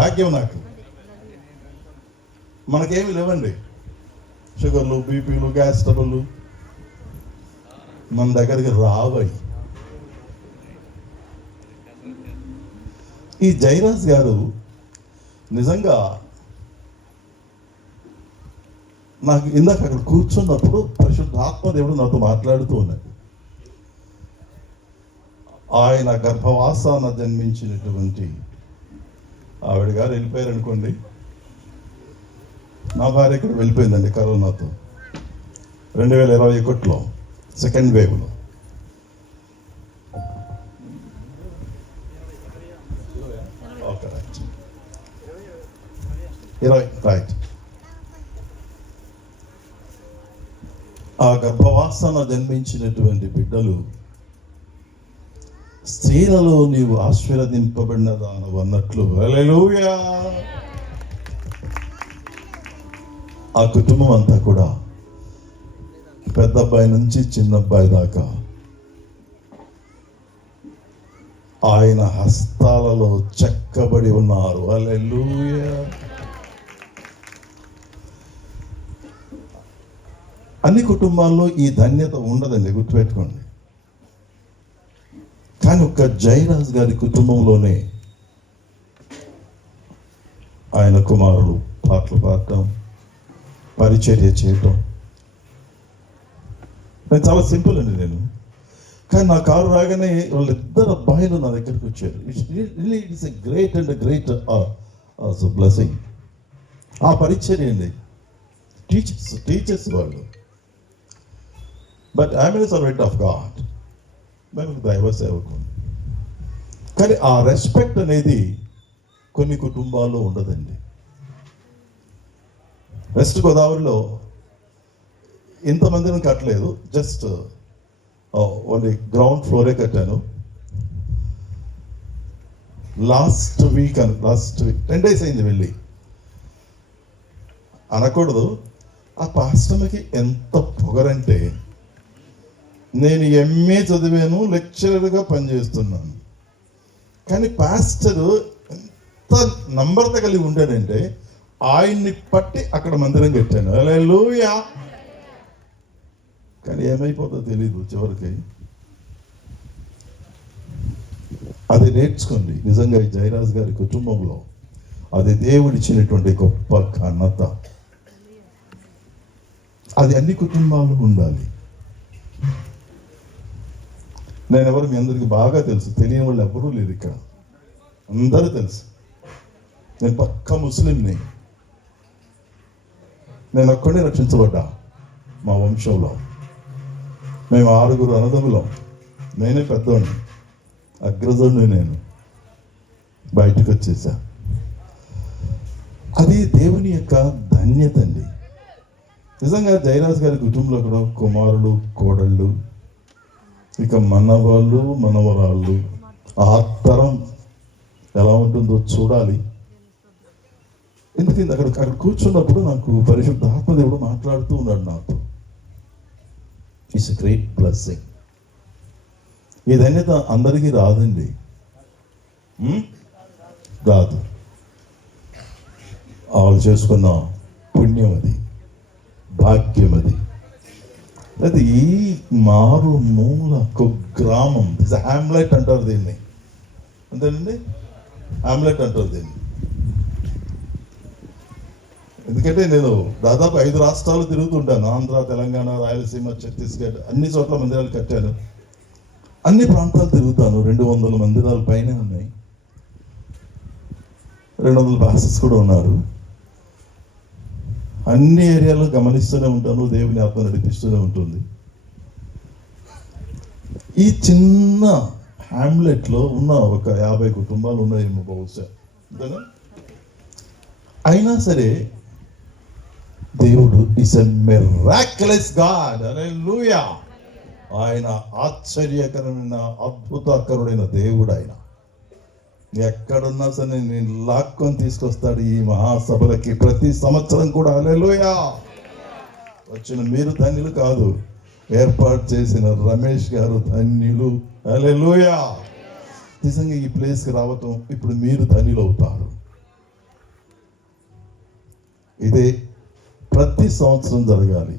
భాగ్యం నాకు. మనకేమి లేవండి, షుగర్లు, బీపీలు, గ్యాస్ ట్రబుల్ మన దగ్గరికి రావాయి. ఈ జయరాజ్ గారు నిజంగా నాకు ఇందాక అక్కడ కూర్చున్నప్పుడు పరిశుద్ధ ఆత్మదేవుడు నాతో మాట్లాడుతూ ఉన్నాడు. ఆయన గర్భవాసాన జన్మించినటువంటి ఆవిడ గారు వెళ్ళిపోయారు అనుకోండి. నా భార్య ఇక్కడ వెళ్ళిపోయిందండి కరోనాతో 2021లో సెకండ్ వేవ్లో. Okay right, 20 right. ఆ గర్భవాసన జన్మించినటువంటి బిడ్డలు స్త్రీలలో నీవు ఆశీర్వదింపబడిన దానవు అన్నట్లు హల్లెలూయా. ఆ కుటుంబం అంతా కూడా పెద్ద అబ్బాయి నుంచి చిన్న అబ్బాయి దాకా ఆయన హస్తాలలో చెక్కబడి ఉన్నారు. హల్లెలూయా. అన్ని కుటుంబాల్లో ఈ ధన్యత ఉండదండి, గుర్తుపెట్టుకోండి. కానీ ఒక్క జయరాజ్ గారి కుటుంబంలోనే ఆయన కుమారుడు పాటలు పాడటం, పరిచర్య చేయటం. నేను చాలా సింపుల్ అండి నేను. కానీ నా కారు రాగానే వాళ్ళిద్దరు అబ్బాయిలు నా దగ్గరికి వచ్చారు. It's a great and great blessing. ఆ పరిచర్య అండి, టీచర్స్ వాళ్ళు. But I'm a servant of God, మేము దైవ సేవకులు. కానీ ఆ రెస్పెక్ట్ అనేది కొన్ని కుటుంబాల్లో ఉండదండి. వెస్ట్ గోదావరిలో ఇంతమందిని కట్టలేదు, జస్ట్ ఓన్లీ గ్రౌండ్ ఫ్లోరే కట్టాను. లాస్ట్ వీక్ 10 days అయింది వెళ్ళి. అనకూడదు, ఆ పాస్టర్కి ఎంత పొగరంటే, నేను ఎంఏ చదివాను, లెక్చరర్గా పనిచేస్తున్నాను. కానీ పాస్టర్ ఎంత నంబర్త కలిగి ఉంటాడంటే ఆయన్ని పట్టి అక్కడ మందిరం కట్టాను. హల్లెలూయా. కానీ ఏమైపోతుందో తెలీదు చివరికి. అది నేర్చుకోండి. నిజంగా ఈ జయరాజ్ గారి కుటుంబంలో అది దేవుడిచ్చినటువంటి గొప్ప ఘనత. అది అన్ని కుటుంబాల్లో ఉండాలి. నేను ఎవరు మీ అందరికీ బాగా తెలుసు, తెలియని వాళ్ళు ఎవరూ లేరు ఇక్కడ, అందరూ తెలుసు. నేను పక్కా ముస్లింని. నేను ఒక్కడే రక్షించబడ్డా మా వంశంలో. మేము 6 అన్నదమ్ములం, నేనే పెద్దోడిని, అగ్రజుడిని. నేను బయటకు వచ్చేసా. అది దేవుని యొక్క ధన్యత అండి. నిజంగా జయరాజ్ గారి కుటుంబంలో కూడా కుమారులు, కోడళ్ళు, ఇక మనవాళ్ళు, మనవరాళ్ళు, ఆ తరం ఎలా ఉంటుందో చూడాలి. ఎందుకంటే అక్కడ కూర్చున్నప్పుడు నాకు పరిశుద్ధ ఆత్మదేవుడు మాట్లాడుతూ ఉన్నాడు నాతో. It's a great blessing. ఈ ధన్యత అందరికీ రాదండి, రాదు. వాళ్ళు చేసుకున్న పుణ్యం అది, భాగ్యం అది. అది ఈ మారు మూల గ్రామం, హామ్లెట్ అంటారు దీన్ని, అంతేనండి, హామ్లెట్ అంటారు దీన్ని. ఎందుకంటే నేను దాదాపు 5 రాష్ట్రాలు తిరుగుతుంటాను. ఆంధ్ర, తెలంగాణ, రాయలసీమ, ఛత్తీస్గఢ్, అన్ని చోట్ల మందిరాలు కట్టాను. అన్ని ప్రాంతాలు తిరుగుతాను. 200 మందిరాలు పైన ఉన్నాయి. 200 పాస్టర్స్ కూడా ఉన్నారు. అన్ని ఏరియాలో గమనిస్తూనే ఉంటాను. దేవుని ఆత్మ నడిపిస్తూనే ఉంటుంది. ఈ చిన్న హ్యామ్లెట్లో ఉన్న ఒక 50 కుటుంబాలు ఉన్నాయేమో బహుశా, అంతేనా? అయినా సరే దేవుడు ఈస్ ఎ మిరాక్యులస్ గాడ్. హల్లెలూయా. ఆయన ఆశ్చర్యకరమైన, అద్భుతకరుడైన దేవుడు. ఆయన ఎక్కడున్నా సరే నేను లాక్కొని తీసుకొస్తాడు ఈ మహాసభలకి ప్రతి సంవత్సరం కూడా. హల్లెలూయా. వచ్చిన మీరు ధన్యులు కాదు, ఏర్పాటు చేసిన రమేష్ గారు ధన్యులు. హల్లెలూయా. నిజంగా ఈ ప్లేస్కి రావటం ఇప్పుడు మీరు ధన్యులు అవుతారు. ఇదే ప్రతి సంవత్సరం జరగాలి.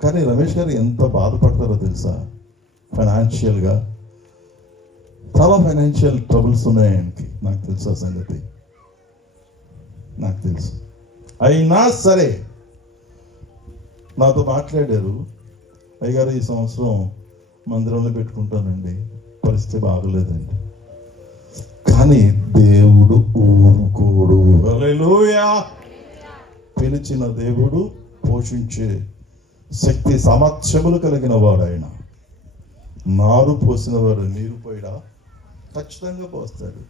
కానీ రమేష్ గారు ఎంత బాధపడతారో తెలుసా? ఫైనాన్షియల్గా చాలా ఫైనాన్షియల్ ట్రబుల్స్ ఉన్నాయి ఆయనకి. నాకు తెలుసు ఆ సంగతి, నాకు తెలుసు. అయినా సరే నాతో మాట్లాడారు, అయ్యగారు ఈ సంవత్సరం మందిరంలో పెట్టుకుంటానండి, పరిస్థితి బాగలేదండి. కానీ దేవుడు ఊరుకోడు. హల్లెలూయా. పిలిచిన దేవుడు పోషించే శక్తి సామర్థ్యములు కలిగిన వాడు ఆయన. నారు పోసిన వాడు నీరు పోయిడా ఖచ్చితంగా పోస్తాడు.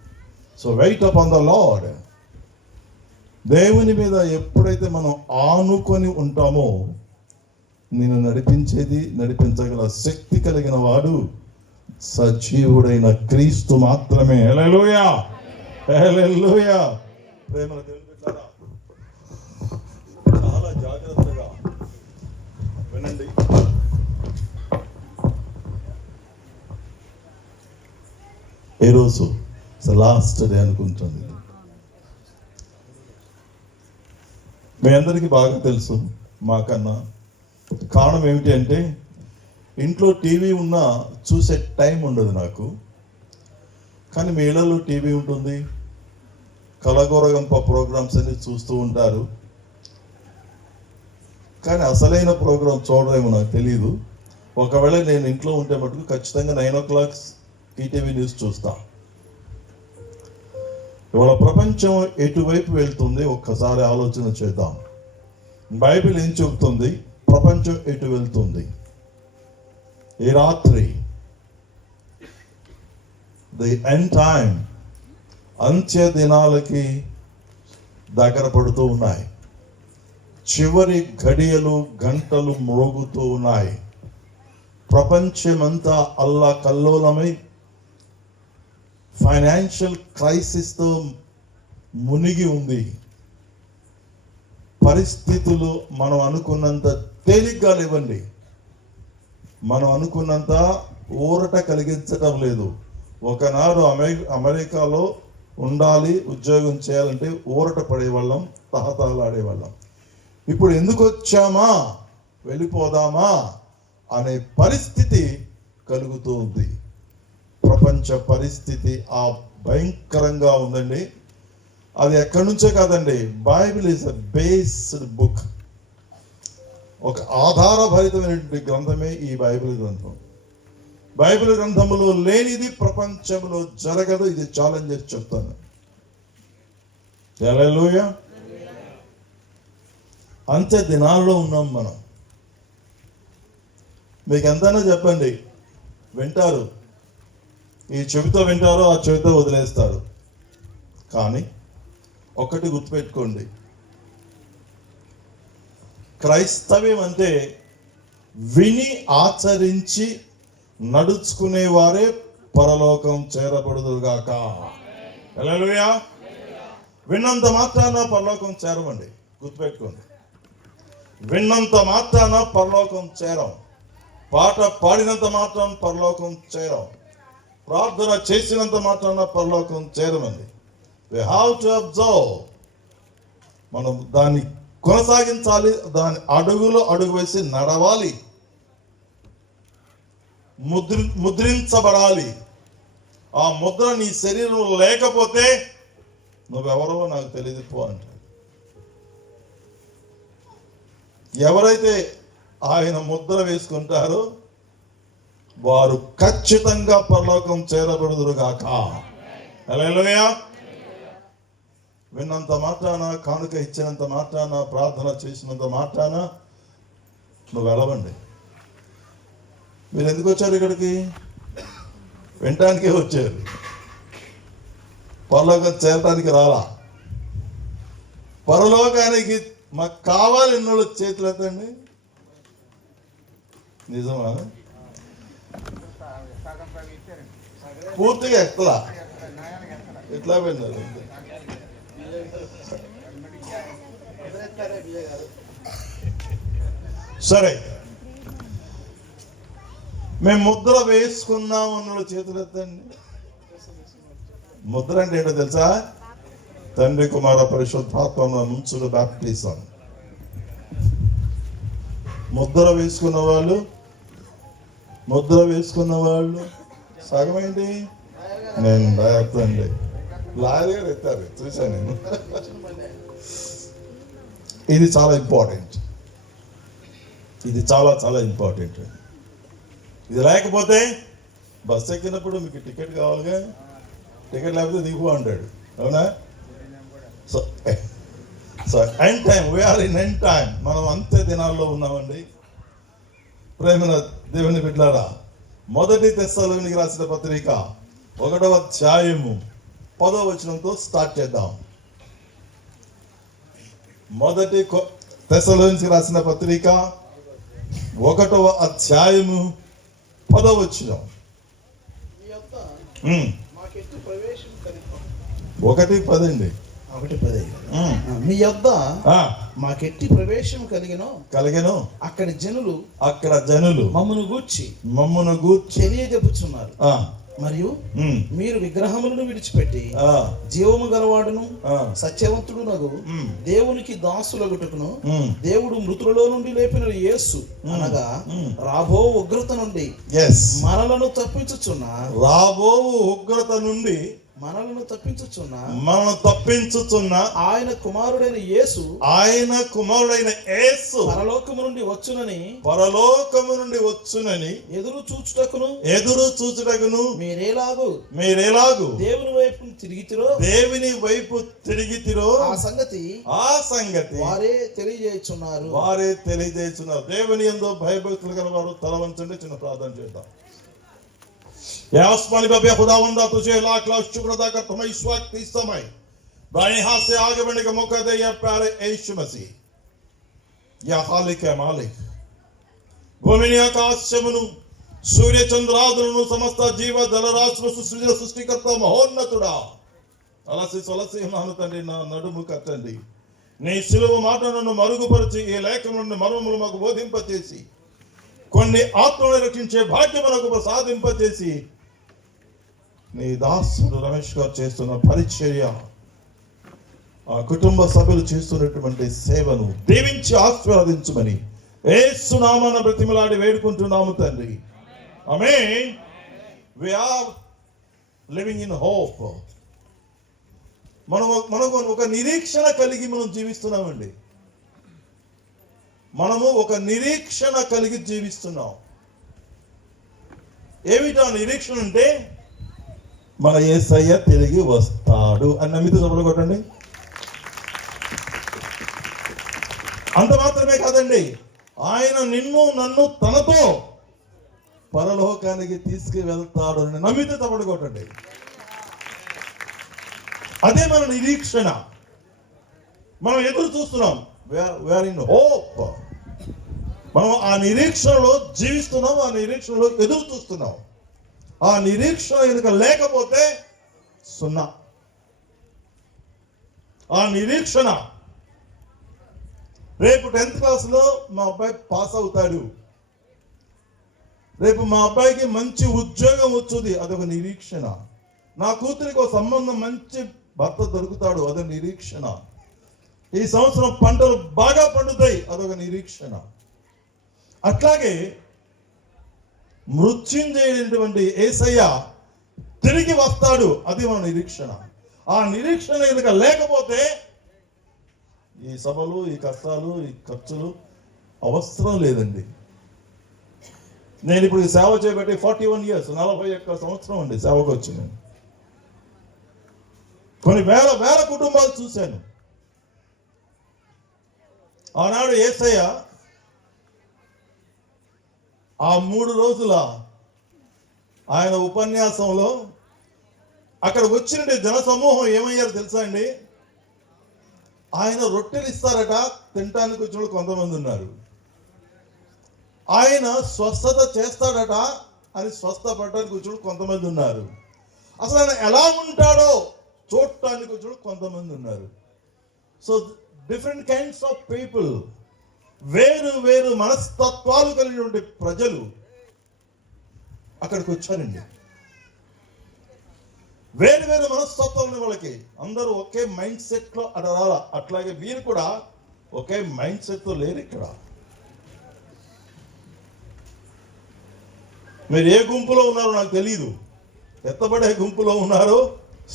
So wait upon the Lord. దేవుని మీద ఎప్పుడైతే మనం ఆనుకొని ఉంటామో నిన్ను నడిపించగల శక్తి కలిగిన వాడు సజీవుడైన క్రీస్తు మాత్రమే. హల్లెలూయా, హల్లెలూయా. ప్రేమల దేవుని బిడ్డలారా, చాలా జాగ్రత్తగా వినండి. ఈ రోజు లాస్ట్ డే అనుకుంటుంది. మీ అందరికీ బాగా తెలుసు మాకన్నా. కారణం ఏమిటి అంటే ఇంట్లో టీవీ ఉన్నా చూసే టైం ఉండదు నాకు. కానీ మీ ఇళ్లలో టీవీ ఉంటుంది, కలగోరగంప ప్రోగ్రామ్స్ అన్ని చూస్తూ ఉంటారు. కానీ అసలైన ప్రోగ్రాం చూడరేమో నాకు తెలియదు. ఒకవేళ నేను ఇంట్లో ఉంటే మటుకు ఖచ్చితంగా 9 o'clock ఈటీవీ న్యూస్ చూస్తా. ఇవాళ ప్రపంచం ఎటువైపు వెళ్తుంది ఒక్కసారి ఆలోచన చేద్దాం. బైబిల్ ఏం చెబుతుంది? ప్రపంచం ఎటు వెళ్తుంది? ఈ రాత్రి ది ఎండ్ టైం, అంత్య దినాలకి దగ్గర పడుతూ ఉన్నాయి. చివరి గడియలు గంటలు మ్రోగుతూ ఉన్నాయి. ప్రపంచమంతా అల్లకల్లోలమై ఫైనాన్షియల్ క్రైసిస్తో మునిగి ఉంది. పరిస్థితులు మనం అనుకున్నంత తేలిగ్గా లేవండి. మనం అనుకున్నంత ఊరట కలిగించడం లేదు. ఒకనాడు అమెరికాలో ఉండాలి, ఉద్యోగం చేయాలంటే ఊరట పడేవాళ్ళం, తహతహలాడేవాళ్ళం. ఇప్పుడు ఎందుకు వచ్చామా, వెళ్ళిపోదామా అనే పరిస్థితి కలుగుతూ ఉంది. ప్రపంచ పరిస్థితి ఆ భయంకరంగా ఉందండి. అది ఎక్కడి నుంచో కాదండి. Bible is a based book. ఒక ఆధారభరితమైనటువంటి గ్రంథమే ఈ బైబిల్ గ్రంథం. బైబిల్ గ్రంథములో లేనిది ప్రపంచంలో జరగదు. ఇది ఛాలెంజ్ చేసి చెప్తాను. హల్లెలూయా. అంత్య దినాల్లో ఉన్నాం మనం. మీకు ఎంతైనా చెప్పండి, వింటారు. ఈ చెవితో వింటారో ఆ చెవితో వదిలేస్తారు. కానీ ఒకటి గుర్తుపెట్టుకోండి, క్రైస్తవ్యం అంటే విని ఆచరించి నడుచుకునే వారే పరలోకం చేరబడుదురుగాక. హల్లెలూయా. విన్నంత మాత్రాన పరలోకం చేరమండి, గుర్తుపెట్టుకోండి. విన్నంత మాత్రాన పరలోకం చేరం. పాట పాడినంత మాత్రం పరలోకం చేరం. ప్రార్థన చేసినంత మాత్రాన పరలోకం చేరమండి. We have to observe. మనం దాన్ని కొనసాగించాలి, దాని అడుగులో అడుగు వేసి నడవాలి, ముద్రించబడాలి. ఆ ముద్ర నీ శరీరంలో లేకపోతే నువ్వెవరో నాకు తెలియదు పో అంటాడు. ఎవరైతే ఆయన ముద్ర వేసుకుంటారో వారు ఖచ్చితంగా పరలోకం చేరబడుదురుగాక. హల్లెలూయా. విన్నంత మాత్రాన, కానుక ఇచ్చినంత మాత్రాన, ప్రార్థన చేసినంత మాత్రాన నువ్వు వెళ్ళవండి. మీరు ఎందుకు వచ్చారు ఇక్కడికి? వినటానికే వచ్చారు, పరలోకం చేరటానికి రాలా. పరలోకానికి మాకు కావాలి ఎన్నోళ్ళు చేతులు ఎత్తండి. నిజమా? పూర్తిగా ఎక్కలా, ఎట్లా పోయినారు? సరే, మేము ముద్ర వేసుకున్నాం అన్న చేతులు ఎత్తండి. ముద్ర అంటే ఏంటో తెలుసా? తండ్రి కుమార పరిశుద్ధాత్మ నుంచుడు బాప్టిజం. ముద్ర వేసుకున్న వాళ్ళు సగం ఏంటి? నేను రాయత్తండి లారీ గారు ఎత్తారు, చూశాను నేను. ఇది చాలా ఇంపార్టెంట్, ఇది చాలా చాలా ఇంపార్టెంట్. ఇది లేకపోతే బస్సు ఎక్కినప్పుడు మీకు టికెట్ కావాలిగా, టికెట్ లేకపోతే దిగు అంటాడు, అవునా? So end time, we are in end time. మనం అంత్య దినాల్లో ఉన్నామండి. ప్రేమ దేవుని బిడ్డలారా, 1 తెస్సలోనికి రాసిన పత్రిక 1వ అధ్యాయము 10వ వచనంతో స్టార్ట్ చేద్దాం. 1 తెస్సలోనికి రాసిన పత్రిక 1వ అధ్యాయము 10వ వచనం. 1:10 అండి. 1:10. మీ యొద్ద మాకెట్టి ప్రవేశం కలిగెను అక్కడ జనులు మమ్మను గూర్చి తెలియజెప్పుచున్నారు. మరియు మీరు విగ్రహములను విడిచిపెట్టి జీవము గలవాడును సత్యవంతుడునగు దేవునికి దాసులగుటకును దేవుడు మృతులలో నుండి లేపిన యేసు అనగా రాబో ఉగ్రత నుండి మనలను తప్పించుచున్న మనలను తప్పించుచున్న ఆయన కుమారుడైన యేసు పరలోకము నుండి వచ్చునని ఎదురు చూచుటకును మీరేలాగు దేవుని వైపు తిరిగితిరో ఆ సంగతి వారే తెలియజేయుచున్నారు. దేవుని యందు భయభక్తులు గలవారు తల వంచండి. చిన్న ప్రార్థన చేద్దాం. या आसमानी बाबा खुदावंदा तुझे लाख लाख शुक्र अदा करता हूं इस वक्त इस समय दाहिने हाथ से आगे बढ़ने का मौका दे या प्यारे यीशु मसीह, या खालिक है मालिक, భూమిని ఆకాశమును సూర్య చంద్రాదులను సమస్త జీవ జలరాశులను సృష్టికర్త మహోన్నతుడా, అలసి ఉన్నాను తండ్రి. నా నడుము కట్టండి. నీ సిలువ మాట నన్ను మరుగుపరిచి ఈ లేఖనం నుండి మర్మములు మాకు బోధింపచేసి కొన్ని ఆత్మలను రక్షించే భాగ్యమునకు ప్రసాదింపచేసి నీ దాసుడు రమేష్ గారు చేస్తున్న పరిచర్య, ఆ కుటుంబ సభ్యులు చేస్తున్నటువంటి సేవను దీవించి ఆశీర్వదించుమని యేసు నామమున బ్రతిమలాడి వేడుకుంటున్నాము తండ్రి. ఆమేన్. We are living in hope. మనము ఒక నిరీక్షణ కలిగి మనం జీవిస్తున్నామండి. మనము ఒక నిరీక్షణ కలిగి జీవిస్తున్నాం. ఏమిటా నిరీక్షణ అంటే, మన యేసయ్య తిరిగి వస్తాడు అని నమ్మితే చెప్పలు కొట్టండి. అంత మాత్రమే కాదండి, ఆయన నిన్ను నన్ను తనతో పరలోకానికి తీసుకువెళ్తాడు అని నమ్మితే తప్పడు కొట్టండి. అదే మన నిరీక్షణ. మనం ఎదురు చూస్తున్నాం. We are in hope. మనం ఆ నిరీక్షణలో జీవిస్తున్నాం, ఆ నిరీక్షణలో ఎదురు చూస్తున్నాం. ఆ నిరీక్షణ కనుక లేకపోతే సున్నా. ఆ నిరీక్షణ, రేపు 10th క్లాస్లో మా అబ్బాయి పాస్ అవుతాడు, రేపు మా అబ్బాయికి మంచి ఉద్యోగం వచ్చుది, అదొక నిరీక్షణ. నా కూతురికి ఒక సంబంధం, మంచి భర్త దొరుకుతాడు, అదొక నిరీక్షణ. ఈ సంవత్సరం పంటలు బాగా పండుతాయి, అదొక నిరీక్షణ. అట్లాగే మృత్యుంజయుడైనటువంటి యేసయ్య తిరిగి వస్తాడు, అది మన నిరీక్షణ. ఆ నిరీక్షణ కనుక లేకపోతే ఈ సభలు, ఈ కష్టాలు, ఈ ఖర్చులు అవసరం లేదండి. నేను ఇప్పుడు సేవ చేయబట్టి 41 years, 41 సంవత్సరం అండి సేవకు వచ్చి. నేను కొన్ని వేల కుటుంబాలు చూశాను. ఆనాడు యేసయ్య ఆ 3 రోజుల ఆయన ఉపన్యాసంలో అక్కడ వచ్చిన జన సమూహం ఏమయ్యారు తెలుసా అండి? ఆయన రొట్టెలు ఇస్తారట, తినటానికి వచ్చిన కొంతమంది ఉన్నారు. ఆయన స్వస్థత చేస్తాడట అని స్వస్థపడటానికి వచ్చిన కొంతమంది ఉన్నారు. అసలు ఆయన ఎలా ఉంటాడో చూడటానికి వచ్చిన కొంతమంది ఉన్నారు. So different kinds of people, వేరు మనస్తత్వాలు కలిగినటువంటి ప్రజలు అక్కడికి వచ్చారండి. వేరు మనస్తత్వాలు వాళ్ళకి. అందరూ ఒకే మైండ్ సెట్ లో అలా. అట్లాగే వీరు కూడా ఒకే మైండ్ సెట్ తో లేరు ఇక్కడ. మీరు ఏ గుంపులో ఉన్నారో నాకు తెలియదు. ఎత్తబడే గుంపులో ఉన్నారు,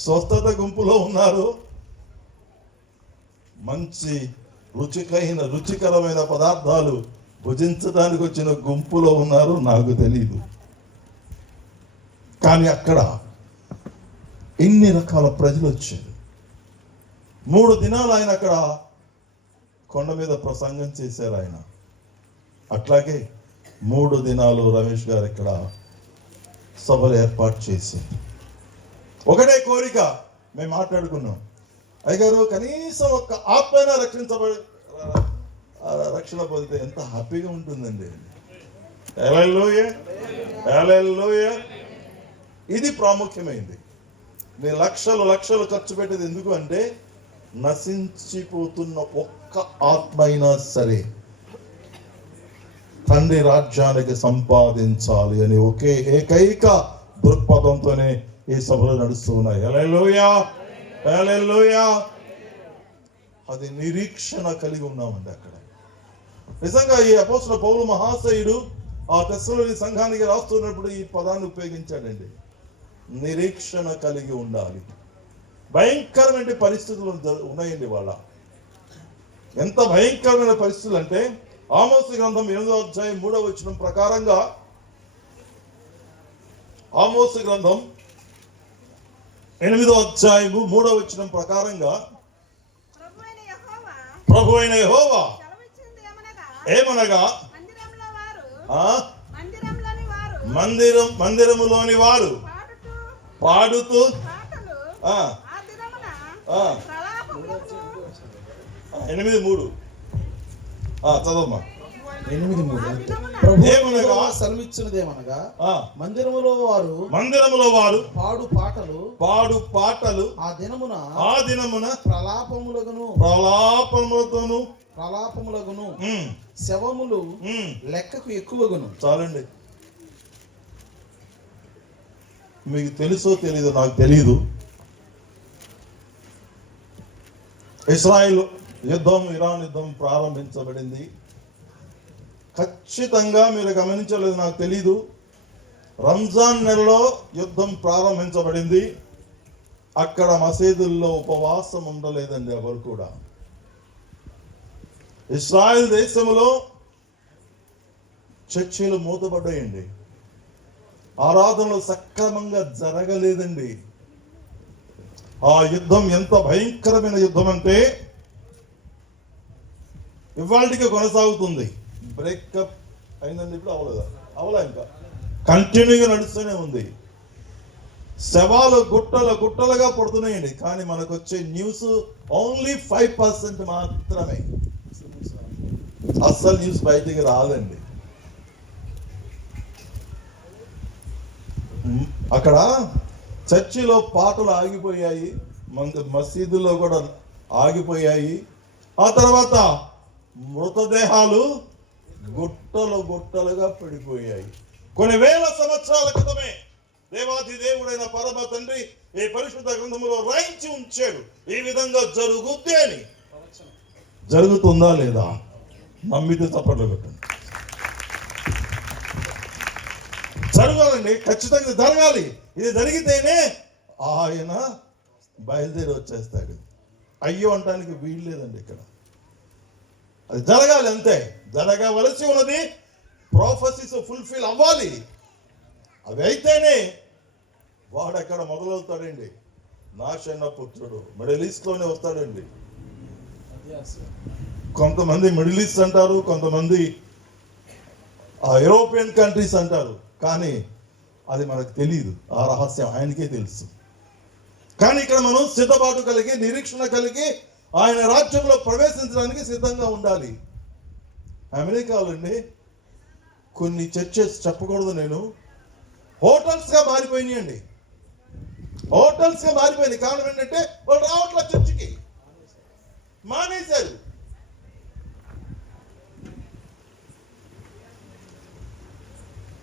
స్వస్థత గుంపులో ఉన్నారు, మంచి రుచికరమైన పదార్థాలు భుజించడానికి వచ్చిన గుంపులో ఉన్నారు, నాకు తెలియదు. కానీ అక్కడ ఇన్ని రకాల ప్రజలు వచ్చారు. 3 దినాలు ఆయన అక్కడ కొండ మీద ప్రసంగం చేశారు ఆయన. అట్లాగే 3 దినాలు రమేష్ గారు ఇక్కడ సభలు ఏర్పాటు చేశారు. ఒకటే కోరిక మేము మాట్లాడుకున్నాం, అయ్యగారు కనీసం ఒక్క ఆత్మైనా రక్షణ పొందితే ఎంత హ్యాపీగా ఉంటుందండి. హల్లెలూయా, హల్లెలూయా. ఇది ప్రాముఖ్యమైంది. నేను లక్షలు ఖర్చు పెట్టేది ఎందుకు అంటే, నశించిపోతున్న ఒక్క ఆత్మ అయినా సరే తండ్రి రాజ్యానికి సంపాదించాలి అని ఒకే ఏకైక దృక్పథంతోనే ఈ సభలు నడుస్తూ ఉన్నాయి. హల్లెలూయా, హల్లెలూయా. అది నిరీక్షణ కలిగి ఉన్నామండి అక్కడ. నిజంగా ఈ అపోస్తలుడైన పౌలు మహాశయుడు ఆ తెస్సలోని సంఘానికి రాస్తున్నప్పుడు ఈ పదాన్ని ఉపయోగించాడండి, నిరీక్షణ కలిగి ఉండాలి. భయంకరమైన పరిస్థితులు ఉన్నాయండి వాళ్ళ. ఎంత భయంకరమైన పరిస్థితులు అంటే, ఆమోసు గ్రంథం 8వ అధ్యాయం 3వ వచనం ప్రకారంగా, ఆమోసు గ్రంథం 8వ అధ్యాయము 3వ వచనం ప్రకారంగా, ప్రభు అయిన యెహోవా ఏమనగా, మందిరములోని వారు పాడుతూ 8:3 చదవమ్మా. 8:3 సెలవిచ్చినదేమనగా, మందిరములో వారు పాడు పాటలు ఆ దినమున ప్రలాపములగును శవములు లెక్కకు ఎక్కువగును. చాలండి. మీకు తెలుసో తెలీదో నాకు తెలీదు, ఇస్రాయేల్ ఇరాన్ యుద్ధం ప్రారంభించబడింది. ఖచ్చితంగా మీరు గమనించలేదు, నాకు తెలీదు. రంజాన్ నెలలో యుద్ధం ప్రారంభించబడింది. అక్కడ మసీదుల్లో ఉపవాసం ఉండలేదండి ఎవరు కూడా. ఇస్రాయేల్ దేశంలో చర్చిలు మూతపడ్డాయండి, ఆరాధనలు సక్రమంగా జరగలేదండి. ఆ యుద్ధం ఎంత భయంకరమైన యుద్ధం అంటే ఇవాళకి కొనసాగుతుంది. బ్రేకప్ అయిందండి, ఇప్పుడు అవలా ఇంకా కంటిన్యూగా నడుస్తూనే ఉంది. శవాలు గుట్టలుగా పడుతున్నాయండి. కానీ మనకు వచ్చే న్యూస్ ఓన్లీ 5% మాత్రమే. అస్సలు న్యూస్ బయటికి రాదండి. అక్కడ చర్చిలో పాటలు ఆగిపోయాయి, మసీదులో కూడా ఆగిపోయాయి. ఆ తర్వాత మృతదేహాలు గుట్టలుగా పడిపోయాయి. కొన్ని వేల సంవత్సరాల క్రితమే దేవాది దేవుడైన పరమ తండ్రి ఈ పరిశుద్ధ గ్రంథములో రాయించి ఉంచాడు, ఈ విధంగా జరుగుద్ది అని. జరుగుతుందా లేదా? నమ్మితే చప్పట్లు పెట్టండి. జరగాలండి, ఖచ్చితంగా జరగాలి. ఇది జరిగితేనే ఆయన బయలుదేరి వచ్చేస్తాడు. అయ్యో అంటానికి వీలు లేదండి ఇక్కడ. అది జరగాలి, అంతే. జరగవలసి ఉన్నది. ప్రొఫెసీస్ ఫుల్ఫిల్ అవ్వాలి. అవి అయితేనే వాడు అక్కడ మొదలవుతాడండి. నాశన పుత్రుడు మిడిల్ ఈస్ట్ లోనే వస్తాడండి. కొంతమంది మిడిల్ ఈస్ట్ అంటారు, కొంతమంది యూరోపియన్ కంట్రీస్ అంటారు. కానీ అది మనకు తెలియదు, ఆ రహస్యం ఆయనకే తెలుసు. కానీ ఇక్కడ మనం సిద్ధపాటు కలిగి, నిరీక్షణ కలిగి ఆయన రాజ్యంలో ప్రవేశించడానికి సిద్ధంగా ఉండాలి. అమెరికాలో అండి కొన్ని చర్చెస్, చెప్పకూడదు నేను, హోటల్స్ గా మారిపోయినాయండి. హోటల్స్ గా మారిపోయింది. కారణం ఏంటంటే వాళ్ళు రావట్ల చర్చికి, మానేశారు.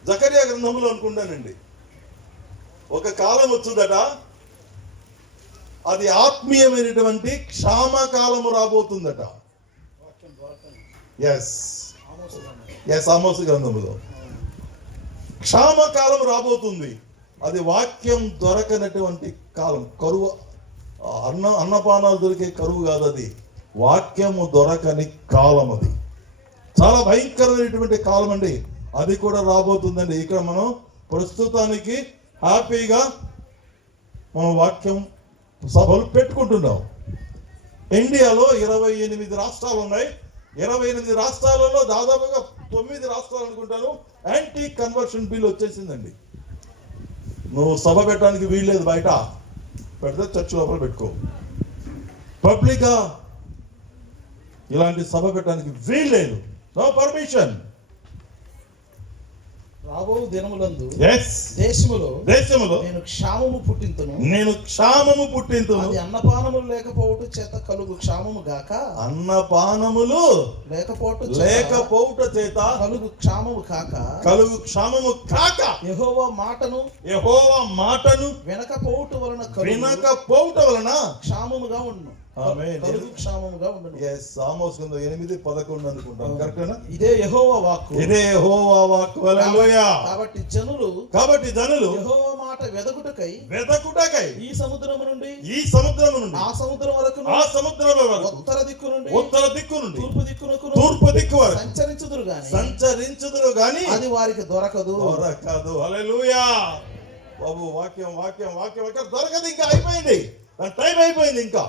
జకర్యా గ్రంథంలో అనుకుంటానండి, ఒక కాలం వచ్చుదట, అది ఆత్మీయమైనటువంటి క్షామకాలము రాబోతుందట. ఎస్ ఆమోసు గ్రంథములో క్షామకాలం రాబోతుంది. అది వాక్యం దొరకనటువంటి కాలం. కరువు, అన్నపానాలు దొరికే కరువు కాదు, అది వాక్యము దొరకని కాలం. అది చాలా భయంకరమైనటువంటి కాలం అండి. అది కూడా రాబోతుందండి. ఇక్కడ మనం ప్రస్తుతానికి హ్యాపీగా మనం వాక్యం సభలు పెట్టుకుంటున్నాం. ఇండియాలో 28 రాష్ట్రాలు ఉన్నాయి. 28 రాష్ట్రాలలో దాదాపుగా 9 రాష్ట్రాలు అనుకుంటాను యాంటీ కన్వర్షన్ బిల్ వచ్చేసిందండి. నువ్వు సభ పెట్టడానికి వీల్లేదు, బయట పెడితే చర్చ్ లోపల పెట్టుకో. పబ్లిక్గా ఇలాంటి సభ పెట్టడానికి వీల్లేదు, నో పర్మిషన్. రాబో దినములందు దేశములో నేను క్షామము పుట్టింతును, అది అన్నపానములు లేకపోవట చేత కలుగు క్షామము గాక, అన్నపానములు లేకపోవట చేత కలుగు క్షామము కాక, యెహోవా మాటను వినకపోవట వలన క్షామముగా ఉండును. ఆమోస్ 8:11 అనుకుంటాను, కరెక్టేనా? ఇదే యెహోవా వాక్కు. కాబట్టి జనులు యెహోవా మాట వెదకుటకై ఈ సముద్రము నుండి ఆ సముద్రం వరకు ఉత్తర దిక్కు నుండి తూర్పు దిక్కు వరకు సంచరించుదురు గాని అది వారికి దొరకదు. హల్లెలూయా. బాబు వాక్యం దొరకదు, ఇంకా అయిపోయింది, టైం అయిపోయింది. ఇంకా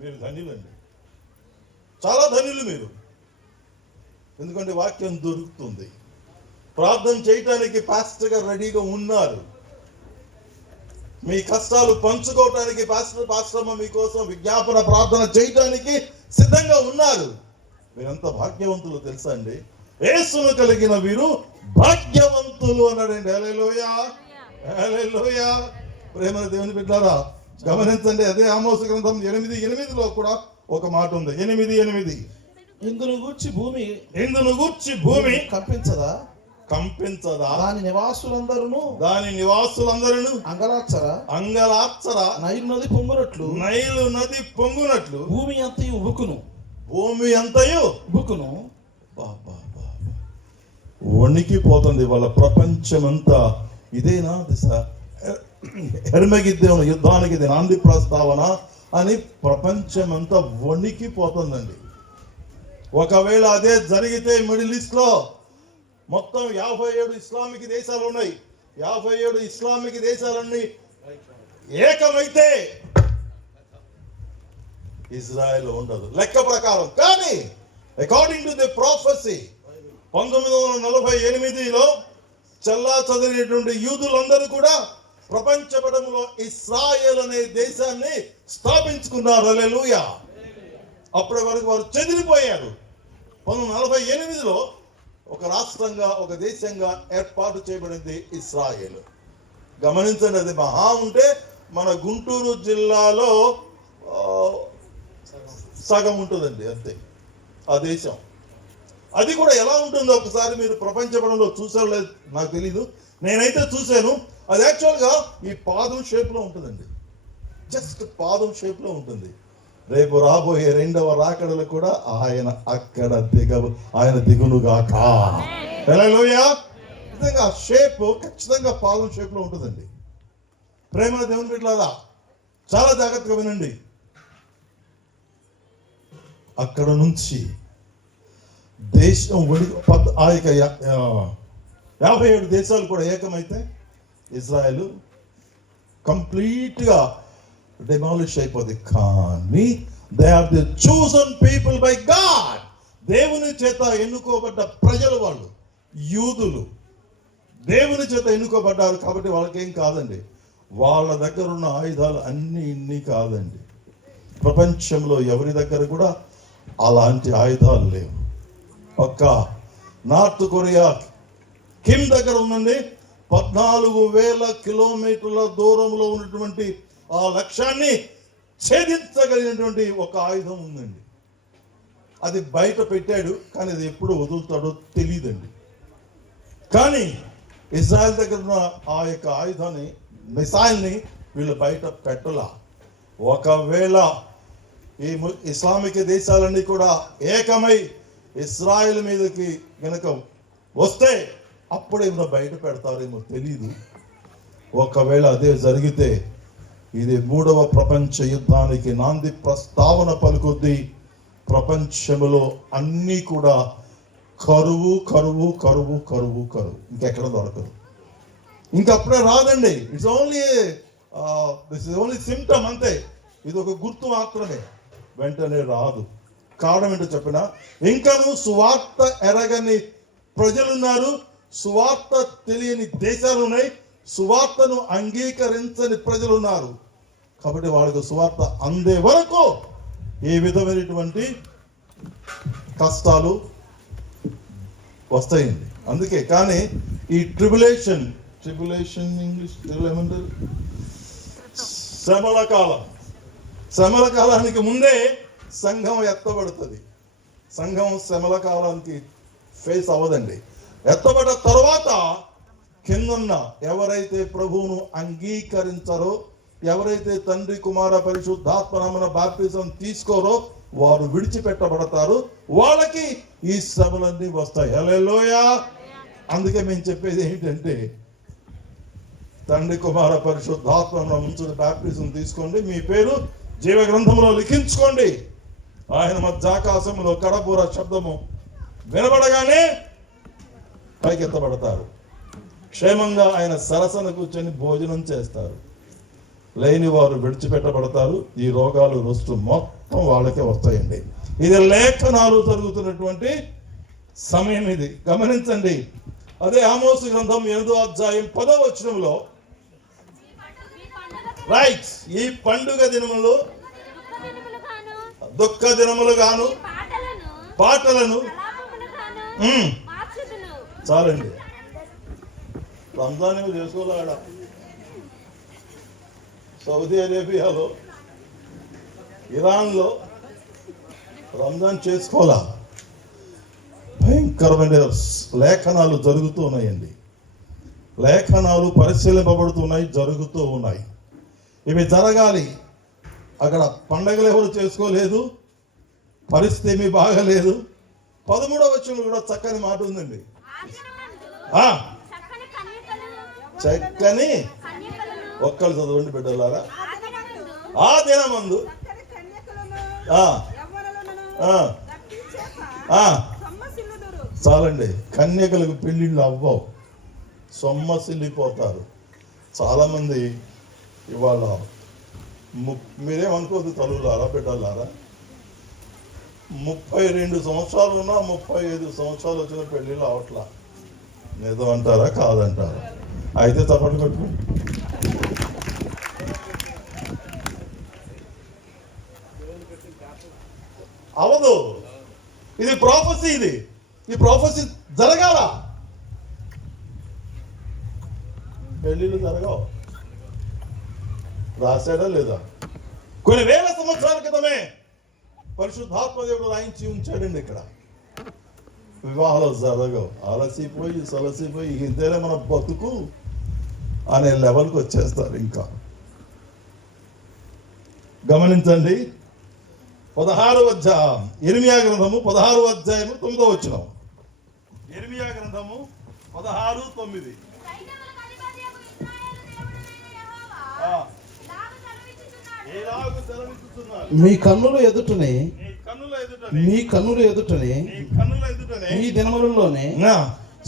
మీరు ధన్యులండి, చాలా ధన్యులు మీరు. ఎందుకంటే వాక్యం దొరుకుతుంది. ప్రార్థన చేయటానికి పాస్టర్ గారు రెడీగా ఉన్నారు. మీ కష్టాలు పంచుకోవటానికి పాస్టర్ మీకోసం విజ్ఞాపన ప్రార్థన చేయటానికి సిద్ధంగా ఉన్నారు. మీరంత భాగ్యవంతులు తెలుసా అండి? యేసును కలిగిన వీరు భాగ్యవంతులు అన్నాడండి. హల్లెలూయా, హల్లెలూయా. ప్రేమ దేవుని బిడ్డలారా గమనించండి. అదే ఆమోస గ్రంథం 8:8లో కూడా ఒక మాట ఉంది. 8:8 ఇందును గూర్చి భూమి కంపించదా? దాని నివాసులందరూ అంగలార్చరా? నైలు నది పొంగునట్లు భూమి అంతయు ఉబుకును. వణికిపోతుంది వాళ్ళ ప్రపంచమంతా. ఇదేనా దిశ? హెర్మగిద్దెను యుద్ధానికి ఇది నాంది ప్రస్తావన అని ప్రపంచమంతా వణికిపోతుందండి. ఒకవేళ అదే జరిగితే మిడిల్ ఈస్ట్ లో మొత్తం 57 ఇస్లామిక్ దేశాలు ఉన్నాయి. 57 ఇస్లామిక్ దేశాలన్నీ ఏకమైతే ఇజ్రాయెల్ ఉండదు లెక్క ప్రకారం. కానీ అకార్డింగ్ టు ది ప్రాఫెసీ 1948లో చల్లా చదివినటువంటి యూదులందరూ కూడా ప్రపంచ పటంలో ఇస్రాయేల్ అనే దేశాన్ని స్థాపించుకున్నారు. హల్లెలూయా. అప్పటి వరకు వారు చెదిరిపోయారు. 1948లో ఒక రాష్ట్రంగా, ఒక దేశంగా ఏర్పాటు చేయబడింది ఇస్రాయేల్. గమనించండి, అది మహా ఉంటే మన గుంటూరు జిల్లాలో సగం ఉంటుందండి అంతే ఆ దేశం. అది కూడా ఎలా ఉంటుందో ఒకసారి మీరు ప్రపంచ పటంలో చూసారో లేదు నాకు తెలీదు, నేనైతే చూశాను. అది యాక్చువల్గా ఈ పాదం షేప్లో ఉంటుందండి, జస్ట్ పాదం షేప్లో ఉంటుంది. రేపు రాబోయే 2వ రాకడలు కూడా ఆయన దిగునుగాక. హల్లెలూయా. నిజంగా షేప్ ఖచ్చితంగా పాదం షేప్లో ఉంటుందండి. ప్రేమ దేవుని బిడ్డలారా చాలా జాగ్రత్తగా వినండి. అక్కడ నుంచి దేశం ఆ యొక్క 57 దేశాలు కూడా ఏకమైతే ఇజ్రాయెల్ కంప్లీట్ గా డెమాలిష్ అయిపోద్ది. కానీ they are the chosen people by God. దేవుని చేత ఎన్నుకోబడ్డ ప్రజలు వాళ్ళు, యూదులు దేవుని చేత ఎన్నుకోబడ్డారు. కాబట్టి వాళ్ళకేం కాదండి. వాళ్ళ దగ్గర ఉన్న ఆయుధాలు ఇన్ని కాదండి. ప్రపంచంలో ఎవరి దగ్గర కూడా అలాంటి ఆయుధాలు లేవు. ఒక్క నార్త్ కొరియా కిమ్ దగ్గర ఉందండి 14,000 కిలోమీటర్ల దూరంలో ఉన్నటువంటి ఆ లక్ష్యాన్ని ఛేదించగలిగినటువంటి ఒక ఆయుధం ఉందండి. అది బయట పెట్టాడు, కానీ అది ఎప్పుడు వదులుతాడో తెలియదండి. కానీ ఇజ్రాయెల్ దగ్గర ఉన్న ఆ యొక్క ఆయుధాన్ని, మిసైల్ని వీళ్ళు బయట పెట్టలా. ఒకవేళ ఈ ఇస్లామిక్ దేశాలన్నీ కూడా ఏకమై ఇస్రాయెల్ మీదకి గనక వస్తే అప్పుడేమో బయట పెడతారేమో తెలీదు. ఒకవేళ అదే జరిగితే ఇది 3వ ప్రపంచ యుద్ధానికి నాంది ప్రస్తావన పలుకుద్ది. ప్రపంచంలో అన్నీ కూడా కరువు కరువు కరువు కరువు కరువు, ఇంకెక్కడ దొరకదు. ఇంకప్పుడే రాదండి. ఇట్స్ ఓన్లీ సిమ్టమ్ అంతే. ఇది ఒక గుర్తు మాత్రమే, వెంటనే రాదు. కారణం ఏంటో చెప్పిన, ఇంకాను సువార్త ఎరగని ప్రజలున్నారు, సువార్త తెలియని దేశాలు ఉన్నాయి, సువార్తను అంగీకరించని ప్రజలున్నారు. కాబట్టి వాళ్ళకి సువార్త అందే వరకు ఏ విధమైనటువంటి కష్టాలు వస్తాయండి. అందుకే కానీ ఈ ట్రిబులేషన్ ఇంగ్లీష్ ఏమంటారు, శ్రమల కాలానికి ముందే సంఘం ఎత్తబడుతుంది. సంఘం శ్రమల కాలానికి ఫేస్ అవ్వదండి. ఎత్తబడ్డ తర్వాత కిందన్న ఎవరైతే ప్రభువును అంగీకరించారో, ఎవరైతే తండ్రి కుమార పరిశుద్ధాత్మ నామమున బాప్తిజం తీసుకోరో వారు విడిచిపెట్టబడతారు. వాళ్ళకి ఈ శ్రమలన్నీ వస్తాయి. హల్లెలూయా. అందుకే మేము చెప్పేది ఏంటంటే, తండ్రి కుమార పరిశుద్ధాత్మ నామమున బాప్తిజం తీసుకోండి, మీ పేరు జీవ గ్రంథంలో లిఖించుకోండి. ఆయన మధ్యాకాశంలో కడపూర శబ్దము వినబడగానే పైకెత్తబడతారు. క్షేమంగా ఆయన సరసన కూర్చొని భోజనం చేస్తారు. లేని వారు విడిచిపెట్టబడతారు. ఈ రోగాలు రుస్తు మొత్తం వాళ్ళకే వస్తాయండి. ఇది లేఖనాలు జరుగుతున్నటువంటి సమయం. ఇది గమనించండి. అదే ఆమోసు గ్రంథం 8వ అధ్యాయం 10వ వచనంలో, రైట్, ఈ పండుగ దినములు దుఃఖ దినములుగాను పాటలను చాలండి. రంజాన్ ఏమో చేసుకోలేడా? సౌదీ అరేబియాలో, ఇరాన్లో రంజాన్ చేసుకోవాలా? భయంకరమైన లేఖనాలు జరుగుతూ ఉన్నాయండి. లేఖనాలు పరిశీలింపబడుతున్నాయి, జరుగుతూ ఉన్నాయి. ఇవి జరగాలి. అక్కడ పండగలు ఎవరు చేసుకోలేదు, పరిస్థితి ఏమీ బాగలేదు. 13వ వచనంలో కూడా చక్కని మాట ఉందండి. చక్కని ఒక్కళ్ళు చదవండి బిడ్డలారా. ఆ దినమందు చాలండి. కన్యకలకు పెళ్లిళ్ళు అవ్వవు, సొమ్మసిల్లిపోతారు. చాలా మంది ఇవాళ మీరేమనుకోవద్దు తల్లులారా, బిడ్డలారా, 32 సంవత్సరాలు ఉన్నా 35 సంవత్సరాలు వచ్చిన పెళ్లిళ్ళు అవట్లా. నిజం అంటారా కాదంటారా? అయితే తప్పటి కొట్టుకు అవదు. ఇది ప్రాఫెసీ. ఈ ప్రాఫెసీ జరగాల. పెళ్లిళ్ళు జరగవు. రాశాడా లేదా? కొన్ని వేల సంవత్సరాల క్రితమే పరిశుద్ధాత్మ దేవుడు రాయించి ఉంచాడండి. ఇక్కడ వివాహాలు జరగవు. అలసిపోయి సలసిపోయి ఇంతేనే మన బతుకు అనే లెవెల్కి వచ్చేస్తారు. ఇంకా గమనించండి. 16వ అధ్యాయం ఇర్మియా గ్రంథము 16వ అధ్యాయము 9వ వచనం. ఇర్మియా గ్రంథము 16:9. మీ కన్నుల ఎదుటనే ఈ దినములలోనే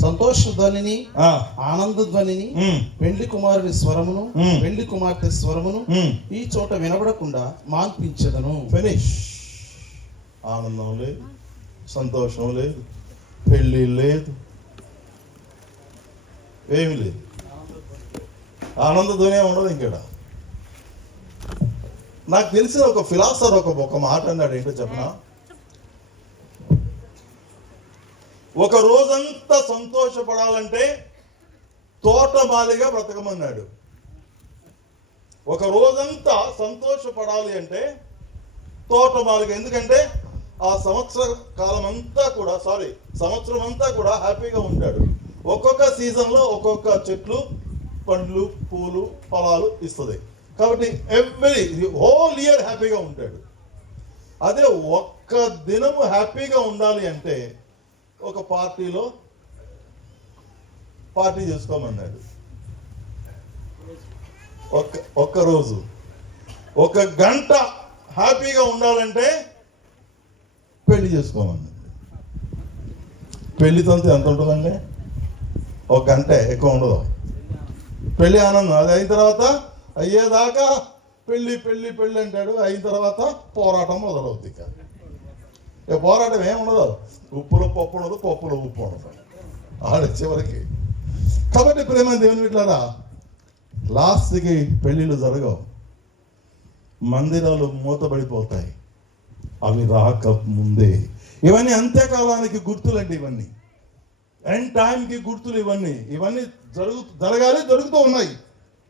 సంతోష ధ్వనిని, ఆనంద ధ్వనిని, పెండ్లి కుమారుని స్వరమును, పెండ్లి కుమార్తె స్వరమును ఈ చోట వినబడకుండా మాన్పించదను. ఫినిష్. ఆనందం లేదు, సంతోషం లేదు, పెళ్లి లేదు, ఏమి లేదు. ఆనంద ధ్వని ఉండదు ఇక్కడ. నాకు తెలిసిన ఒక ఫిలాసఫర్ ఒక మాట అన్నాడు. ఏంటో చెప్పనా? ఒక రోజంతా సంతోషపడాలంటే తోటమాలిగా బ్రతకమన్నాడు. ఒక రోజంతా సంతోషపడాలి అంటే తోటమాలిగా. ఎందుకంటే ఆ సంవత్సరం అంతా కూడా హ్యాపీగా ఉంటాడు. ఒక్కొక్క సీజన్లో ఒక్కొక్క చెట్లు పండ్లు పూలు ఫలాలు ఇస్తుంది. కాబట్టి హోల్ ఇయర్ హ్యాపీగా ఉంటాడు. అదే ఒక్క దినము హ్యాపీగా ఉండాలి అంటే ఒక పార్టీలో పార్టీ చేసుకోమన్నాడు. ఒక్కరోజు 1 గంట హ్యాపీగా ఉండాలంటే పెళ్లి చేసుకోమన్నాడు. పెళ్లి తంతు ఎంత ఉంటుందండి? 1 గంటే, ఎక్కువ ఉండదు. పెళ్లి ఆనందం. అది అయిన తర్వాత అయ్యేదాకా పెళ్లి పెళ్లి పెళ్లి అంటాడు. అయిన తర్వాత పోరాటం మొదలవుద్ది. ఇక పోరాటం ఏముండదు. ఉప్పులో పప్పు ఉండదు, పప్పులో ఉప్పు ఉండదు ఆడ చివరికి. కాబట్టి ప్రేమ దేవుని బిడ్డలారా, లాస్ట్కి పెళ్ళిళ్ళు జరగవు, మందిరాలు మూతబడిపోతాయి. అవి రాక ముందే ఇవన్నీ అంత్యకాలానికి గుర్తులండి. ఇవన్నీ ఎండ్ టైంకి గుర్తులు. ఇవన్నీ జరగాలి, జరుగుతూ ఉన్నాయి.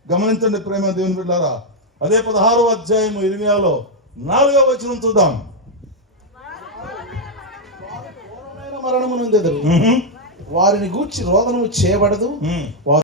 గమనించండి ప్రేమ దేవుని బిడ్డలారా. అదే 16వ అధ్యాయము ఇర్మియాలో 4వ వచనం చూద్దాం. మరణము నొందెదరు, వారిని గూర్చి రోదనము చేయబడదు,